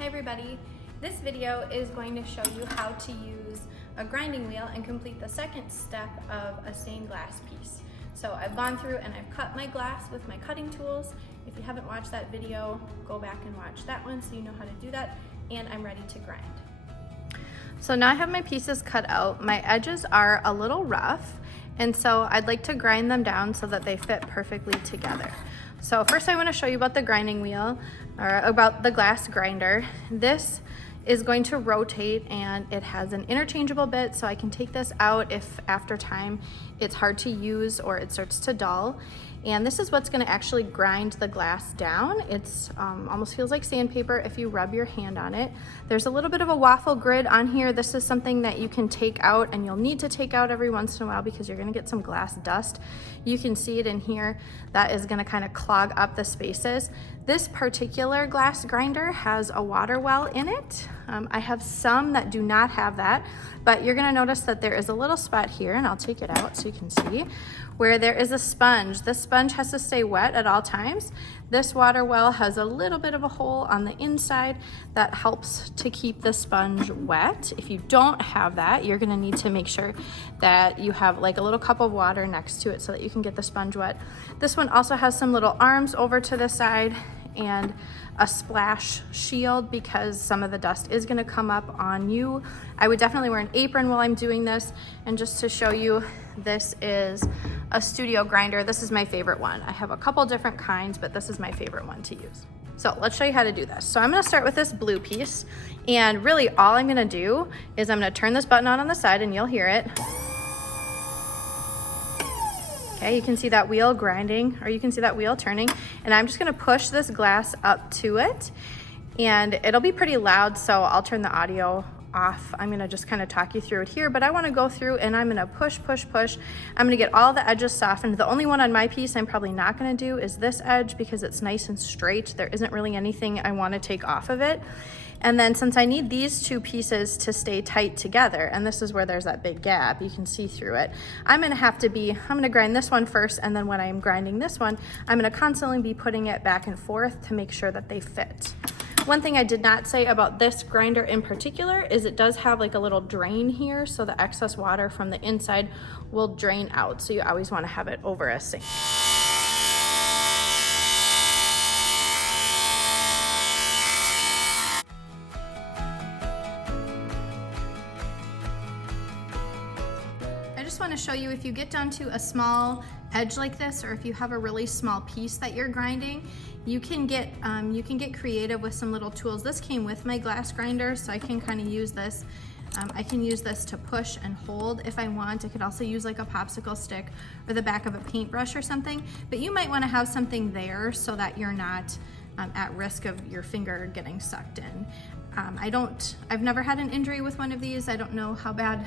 Hi everybody, this video is going to show you how to use a grinding wheel and complete the second step of a stained glass piece. So I've gone through and I've cut my glass with my cutting tools. If you haven't watched that video, go back and watch that one so you know how to do that, and I'm ready to grind. So now I have my pieces cut out. My edges are a little rough, and so I'd like to grind them down so that they fit perfectly together. So first I want to show you about the grinding wheel, or about the glass grinder. This is going to rotate and it has an interchangeable bit, so I can take this out if after time it's hard to use or it starts to dull. And this is what's going to actually grind the glass down. It's almost feels like sandpaper if you rub your hand on it. There's a little bit of a waffle grid on here. This is something that you can take out, and you'll need to take out every once in a while because you're going to get some glass dust. You can see it in here. That is going to kind of clog up the spaces. This particular glass grinder has a water well in it. I have some that do not have that, but you're going to notice that there is a little spot here, and I'll take it out so you can see, where there is a sponge. This sponge has to stay wet at all times. This water well has a little bit of a hole on the inside that helps to keep the sponge wet. If you don't have that, you're going to need to make sure that you have like a little cup of water next to it so that you can get the sponge wet. This one also has some little arms over to the side and a splash shield because some of the dust is going to come up on you. I would definitely wear an apron while I'm doing this. And just to show you, this is a studio grinder. This is my favorite one. I have a couple different kinds, but this is my favorite one to use. So let's show you how to do this. So I'm going to start with this blue piece, and really all I'm going to do is I'm going to turn this button on the side, and you'll hear it. Okay, you can see that wheel grinding, or you can see that wheel turning, and I'm just gonna push this glass up to it, and it'll be pretty loud, so I'll turn the audio off. I'm gonna just kind of talk you through it here, but I wanna go through and I'm gonna push. I'm gonna get all the edges softened. The only one on my piece I'm probably not gonna do is this edge because it's nice and straight. There isn't really anything I wanna take off of it. And then since I need these two pieces to stay tight together, and this is where there's that big gap, you can see through it, I'm gonna grind this one first, and then when I'm grinding this one, I'm gonna constantly be putting it back and forth to make sure that they fit. One thing I did not say about this grinder in particular is it does have like a little drain here, so the excess water from the inside will drain out. So you always wanna have it over a sink. I just want to show you, if you get down to a small edge like this, or if you have a really small piece that you're grinding, you can get creative with some little tools. This came with my glass grinder, so I can kind of use this. I can use this to push and hold if I want. I could also use like a popsicle stick or the back of a paintbrush or something, but you might want to have something there so that you're not at risk of your finger getting sucked in. I've never had an injury with one of these. I don't know how bad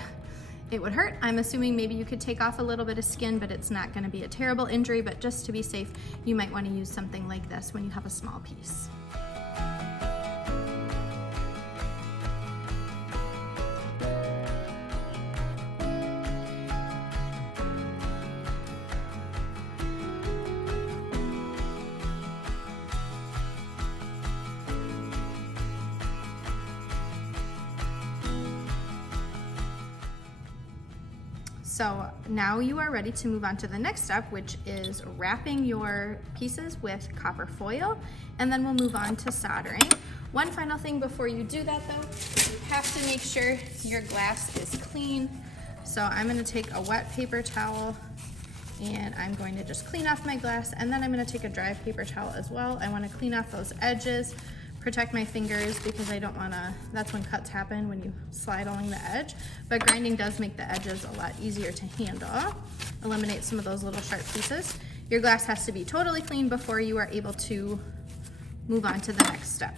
it would hurt. I'm assuming maybe you could take off a little bit of skin, but it's not going to be a terrible injury. But just to be safe, you might want to use something like this when you have a small piece. So now you are ready to move on to the next step, which is wrapping your pieces with copper foil, and then we'll move on to soldering. One final thing before you do that though, you have to make sure your glass is clean. So I'm gonna take a wet paper towel and I'm going to just clean off my glass, and then I'm gonna take a dry paper towel as well. I wanna clean off those edges, protect my fingers because I don't wanna, that's when cuts happen, when you slide along the edge. But grinding does make the edges a lot easier to handle. Eliminate some of those little sharp pieces. Your glass has to be totally clean before you are able to move on to the next step.